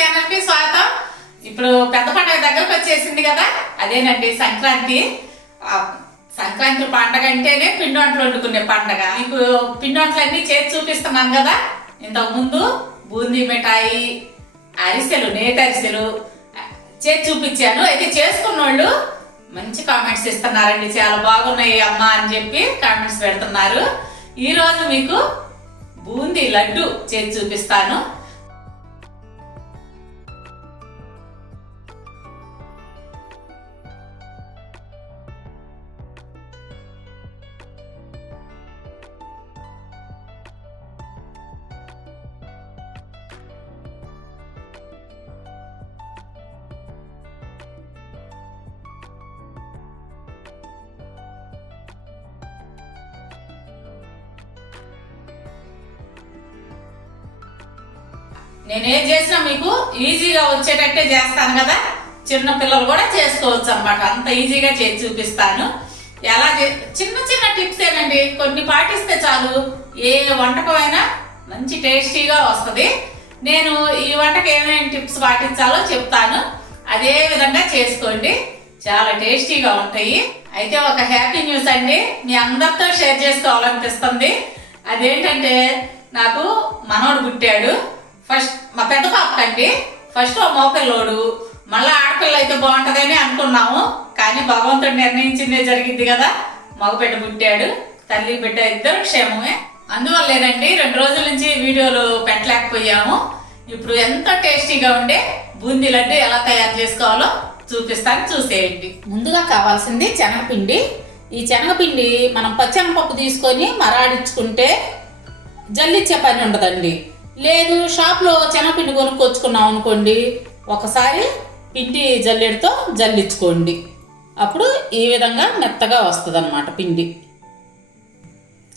ఛానల్కి స్వాగతం. ఇప్పుడు పెద్ద పండుగ దగ్గరకు వచ్చేసింది కదా అదేనండి సంక్రాంతి. సంక్రాంతి పండగ అంటేనే పిండి వంటలు వండుకునే పండగ. మీకు పిండి వంటలు అన్ని చేసి చూపిస్తున్నాను కదా. ఇంతకు ముందు బూందీ మిఠాయి అరిసెలు నేతి అరిసెలు చేసి చూపించాను. అయితే చేసుకున్న వాళ్ళు మంచి కామెంట్స్ ఇస్తున్నారండి. చాలా బాగున్నాయి అమ్మ అని చెప్పి కామెంట్స్ పెడుతున్నారు. ఈ రోజు మీకు బూందీ లడ్డు చేసి చూపిస్తాను. నేనేం చేసినా మీకు ఈజీగా వచ్చేటట్టే చేస్తాను కదా? చిన్న పిల్లలు కూడా చేసుకోవచ్చు అన్నమాట. అంత ఈజీగా చేసి చూపిస్తాను. ఎలా చే- చిన్న చిన్న టిప్స్ ఏనండి. కొన్ని పాటిస్తే చాలు. ఏ వంటకమైనా మంచి టేస్టీగా వస్తుంది. నేను ఈ వంటకి ఏమేమి టిప్స్ పాటించాలో చెప్తాను. అదే విధంగా చేసుకోండి. చాలా టేస్టీగా ఉంటాయి. అయితే ఒక హ్యాపీ న్యూస్ అండి. మీ అందరితో షేర్ చేసుకోవాలనిపిస్తుంది. అదేంటంటే నాకు మనోడు పుట్టాడు. ఫస్ట్ మా పెద్ద పాపకండి ఫస్ట్ ఓ మోపిల్లోడు మళ్ళీ ఆడపిల్ల అయితే బాగుంటదని అనుకున్నాము. కానీ భగవంతుడు నిర్ణయించిందే జరిగింది కదా. మగబిడ్డ పుట్టాడు. తల్లి బిడ్డ ఇద్దరు క్షేమమే. అందువల్లేనండి రెండు రోజుల నుంచి వీడియోలు పెట్టలేకపోయాము. ఇప్పుడు ఎంత టేస్టీగా ఉండే బూందీ లడ్డు ఎలా తయారు చేసుకోవాలో చూపిస్తాను చూసేయండి. ముందుగా కావాల్సింది శనగపిండి. ఈ శనగపిండి మనం పచ్చెనపప్పు తీసుకొని మరాడించుకుంటే జల్లిచ్చే పని ఉండదండి. లేదు షాప్లో శనగపిండి కొనుక్కొచ్చుకున్నాం అనుకోండి ఒకసారి పిండి జల్లెడతో జల్లించుకోండి. అప్పుడు ఈ విధంగా మెత్తగా వస్తుంది పిండి.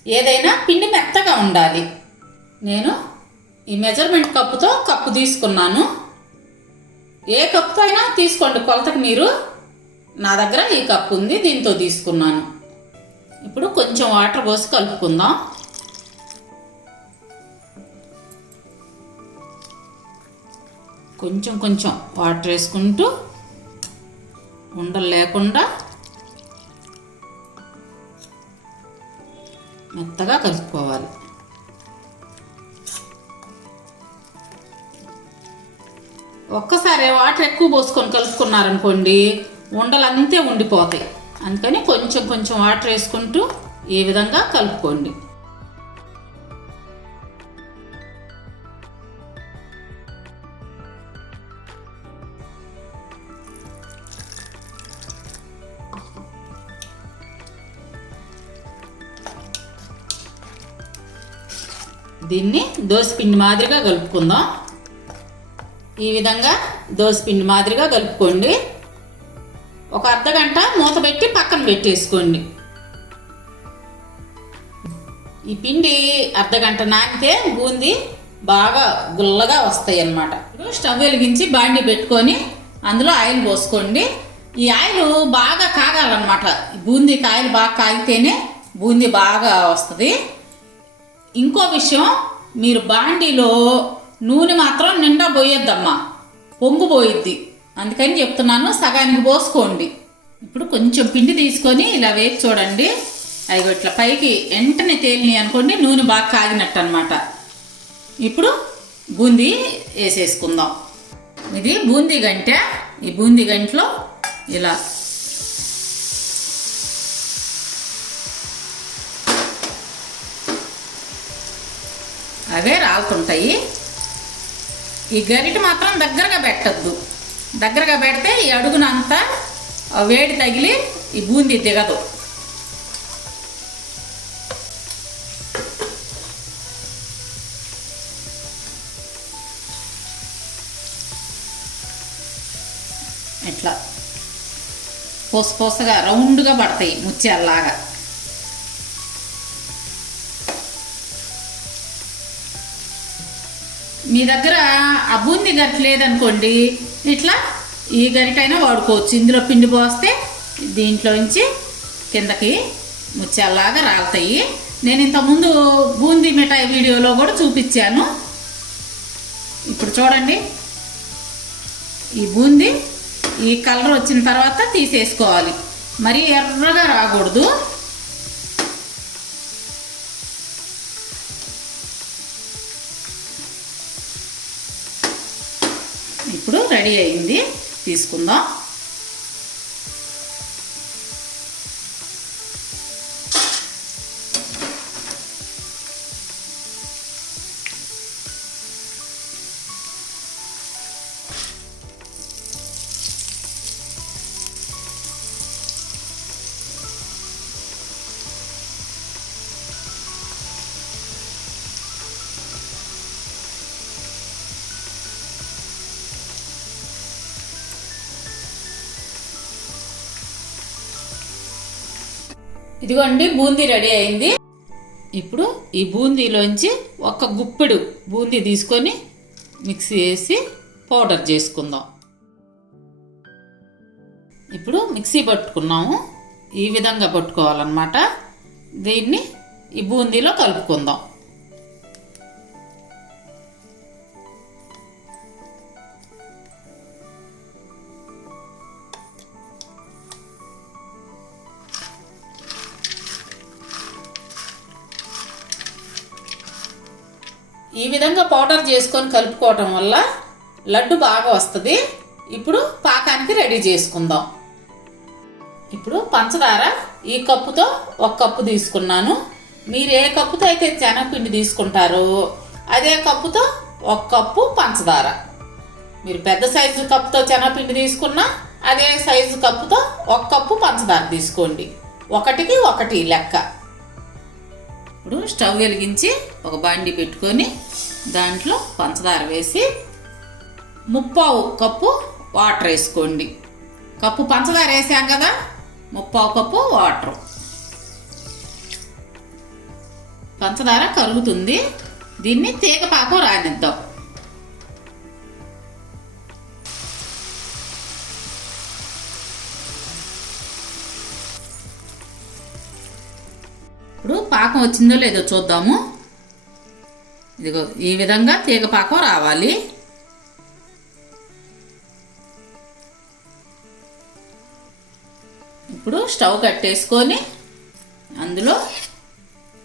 ఏదైనా పిండి మెత్తగా ఉండాలి. నేను ఈ మెజర్మెంట్ కప్పుతో కప్పు తీసుకున్నాను. ఏ కప్పుతో అయినా తీసుకోండి కొలతకు మీరు. నా దగ్గర ఈ కప్పు ఉంది దీంతో తీసుకున్నాను. ఇప్పుడు కొంచెం వాటర్ పోసి కలుపుకుందాం. కొంచెం కొంచెం వాటర్ వేసుకుంటూ ఉండలు లేకుండా మెత్తగా కలుపుకోవాలి. ఒక్కసారి వాటర్ ఎక్కువ పోసుకొని కలుపుకున్నారనుకోండి ఉండలు అంతే ఉండిపోతాయి. అందుకని కొంచెం కొంచెం వాటర్ వేసుకుంటూ ఈ విధంగా కలుపుకోండి. దీన్ని దోసపిండి మాదిరిగా కలుపుకుందాం. ఈ విధంగా దోసపిండి మాదిరిగా కలుపుకోండి. ఒక అర్ధ గంట మూత పెట్టి పక్కన పెట్టేసుకోండి. ఈ పిండి అర్ధ గంట నానితే బూంది బాగా గుల్లగా వస్తాయి అన్నమాట ఇప్పుడు స్టవ్ వెలిగించి బాండి పెట్టుకొని అందులో ఆయిల్ పోసుకోండి. ఈ ఆయిల్ బాగా కాగాలన్నమాట. బూందీకి ఆయిల్ బాగా కాగితేనే బూందీ బాగా వస్తుంది. ఇంకో విషయం మీరు బాండీలో నూనె మాత్రం నిండా పోయొద్దమ్మా. పొంగు పోయిద్ది. అందుకని చెప్తున్నాను సగానికి పోసుకోండి. ఇప్పుడు కొంచెం పిండి తీసుకొని ఇలా వేసి చూడండి. అవి ఇట్లా పైకి వెంటనే తేలినాయి అనుకోండి నూనె బాగా కాగినట్టు అనమాట ఇప్పుడు బూందీ వేసేసుకుందాం. ఇది బూందీ గంట. ఈ బూందీ గంటలో ఇలా అవే రాలుతుంటాయి. ఈ గరిట మాత్రం దగ్గరగా పెట్టద్దు. దగ్గరగా పెడితే ఈ అడుగునంతా వేడి తగిలి ఈ బూందీ దిగదు. ఇట్లా పూస పూసగా రౌండ్గా పడతాయి ముత్యాలలాగా. మీ దగ్గర ఆ బూందీ గరిట లేదనుకోండి ఇట్లా ఈ గరిటైనా వాడుకోవచ్చు. ఇందులో పిండి పోస్తే దీంట్లోంచి కిందకి ముత్యాలలాగా రాలుతాయి. నేను ఇంతకుముందు బూందీ మిఠాయి వీడియోలో కూడా చూపించాను. ఇప్పుడు చూడండి. ఈ బూందీ ఈ కలర్ వచ్చిన తర్వాత తీసేసుకోవాలి. మరీ ఎర్రగా రాకూడదు. రెడీ అయింది. తీసుకుందాం. ఇదిగోండి బూందీ రెడీ అయింది. ఇప్పుడు ఈ బూందీలోంచి ఒక గుప్పెడు బూందీ తీసుకొని మిక్సీ వేసి పౌడర్ చేసుకుందాం. ఇప్పుడు మిక్సీ పట్టుకున్నాము. ఈ విధంగా పట్టుకోవాలన్నమాట. దీన్ని ఈ బూందీలో కలుపుకుందాం. విధంగా పౌడర్ చేసుకొని కలుపుకోవటం వల్ల లడ్డు బాగా వస్తుంది. ఇప్పుడు పాకానికి రెడీ చేసుకుందాం. ఇప్పుడు పంచదార ఈ కప్పుతో ఒక కప్పు తీసుకున్నాను. మీరు ఏ కప్పుతో అయితే శనగపిండి తీసుకుంటారో అదే కప్పుతో ఒక కప్పు పంచదార. మీరు పెద్ద సైజు కప్పుతో శనగపిండి తీసుకున్నా అదే సైజు కప్పుతో ఒక కప్పు పంచదార తీసుకోండి. ఒకటికి ఒకటి లెక్క. ఇప్పుడు స్టవ్ వెలిగించి ఒక బండి పెట్టుకొని దాంట్లో పంచదార వేసి ముప్పావు కప్పు వాటర్ వేసుకోండి. కప్పు పంచదార వేసాం కదా ముప్పావు కప్పు వాటర్. పంచదార కరుగుతుంది. దీన్ని తీగ పాకం రానిద్దాం. ఇప్పుడు పాకం వచ్చిందో లేదో చూద్దాము. ఇదిగో ఈ విధంగా తీగ పాకం రావాలి. ఇప్పుడు స్టవ్ కట్టేసుకొని అందులో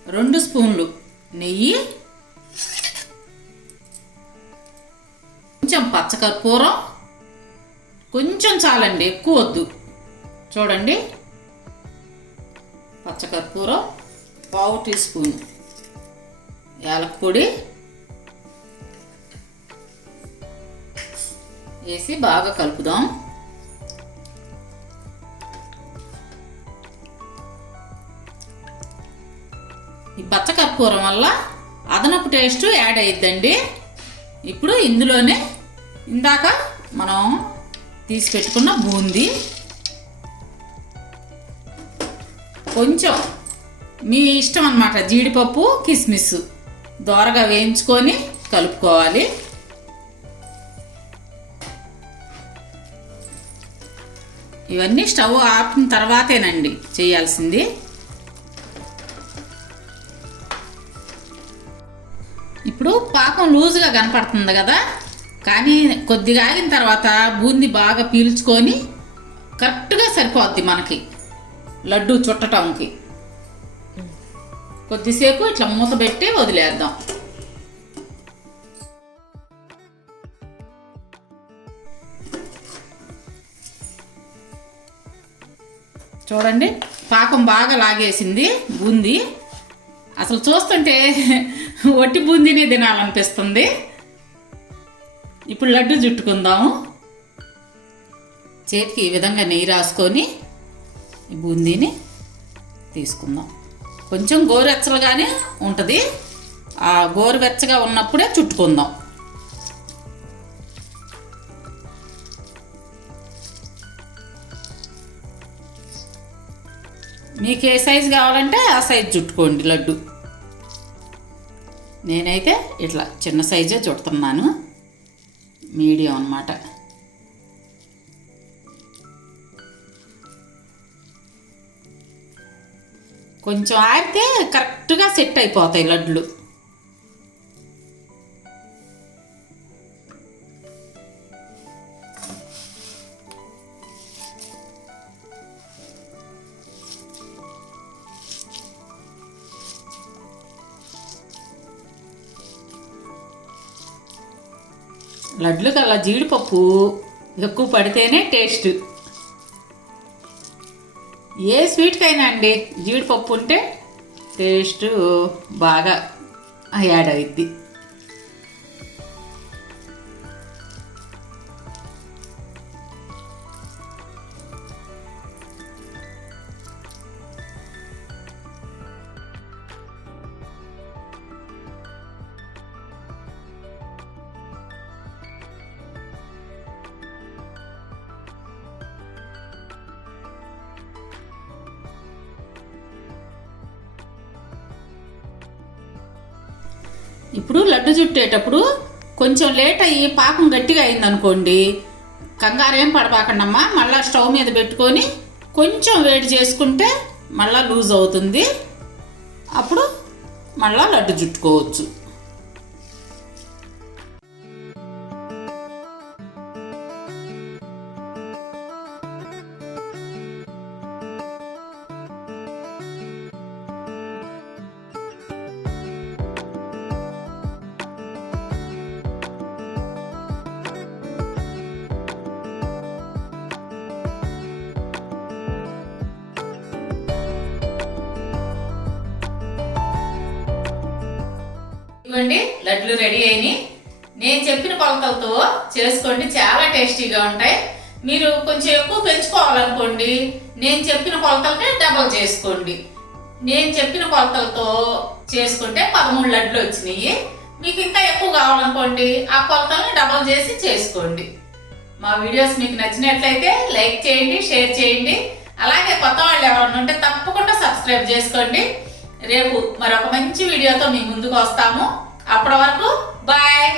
రెండు స్పూన్లు నెయ్యి కొంచెం పచ్చకర్పూరం కొంచెం చాలండి ఎక్కువ వద్దు. చూడండి. పచ్చకర్పూరం. పావు టీ స్పూన్ యాలకపొడి వేసి బాగా కలుపుదాం. ఈ పచ్చకర్పూరం వల్ల అదనపు టేస్ట్ యాడ్ అయిద్దండి. ఇప్పుడు ఇందులోనే ఇందాక మనం తీసి పెట్టుకున్న బూందీ. కొంచెం మీ ఇష్టం అన్నమాట. జీడిపప్పు కిస్మిస్. దోరగా వేయించుకొని కలుపుకోవాలి. ఇవన్నీ స్టవ్ ఆపిన తర్వాతేనండి చేయాల్సింది. ఇప్పుడు పాకం లూజుగా కనపడుతుంది కదా. కానీ కొద్దిగా ఆగిన తర్వాత బూంది బాగా పీల్చుకొని కరెక్ట్గా సరిపోద్ది మనకి. లడ్డు చుట్టటంకి. కొద్దిసేపు ఇట్లా మూత పెట్టి వదిలేద్దాం. చూడండి పాకం బాగా లాగేసింది బూందీ. అసలు చూస్తుంటే వట్టి బూందీనే తినాలనిపిస్తుంది. ఇప్పుడు లడ్డు చుట్టుకుందాము. చేతికి ఈ విధంగా నెయ్యి రాసుకొని బూందీని తీసుకుందాం. కొంచెం గోరువెచ్చలుగానే ఉంటుంది. ఆ గోరువెచ్చగా ఉన్నప్పుడే చుట్టుకుందాం. మీకు ఏ సైజు కావాలంటే ఆ సైజు చుట్టుకోండి లడ్డు. నేనైతే ఇట్లా చిన్న సైజే చుడుతున్నాను. మీడియం అన్నమాట. కొంచెం ఆడితే కరెక్ట్గా సెట్ అయిపోతాయి లడ్లు. లడ్లు కల్లా జీడిపప్పు ఎక్కువ పడితేనే టేస్ట్. ఏ స్వీట్కైనా అండి జీడిపప్పు ఉంటే టేస్ట్ బాగా యాడ్ అవుద్ది ఇప్పుడు లడ్డు చుట్టేటప్పుడు కొంచెం లేట్ అయ్యి పాకం గట్టిగా అయిందనుకోండి కంగారేం పడబాకండమ్మా. మళ్ళీ స్టవ్ మీద పెట్టుకొని కొంచెం వేడి చేసుకుంటే మళ్ళీ లూజ్ అవుతుంది. అప్పుడు మళ్ళీ లడ్డు చుట్టుకోవచ్చు. ఇవ్వండి లడ్లు రెడీ అయినాయి. నేను చెప్పిన కొలతలతో చేసుకోండి చాలా టేస్టీగా ఉంటాయి. మీరు కొంచెం ఎక్కువ పెంచుకోవాలనుకోండి నేను చెప్పిన కొలతలకే డబల్ చేసుకోండి. నేను చెప్పిన కొలతలతో చేసుకుంటే పదమూడు లడ్లు వచ్చినాయి. మీకు ఇంకా ఎక్కువ కావాలనుకోండి ఆ కొలతల్ని డబల్ చేసి చేసుకోండి. మా వీడియోస్ మీకు నచ్చినట్లయితే లైక్ చేయండి షేర్ చేయండి. అలాగే కొత్త వాళ్ళు ఎవరైనా ఉంటే తప్పకుండా సబ్స్క్రైబ్ చేసుకోండి. రేపు మరొక మంచి వీడియోతో మీ ముందుకు వస్తాము. అప్పటి వరకు బాయ్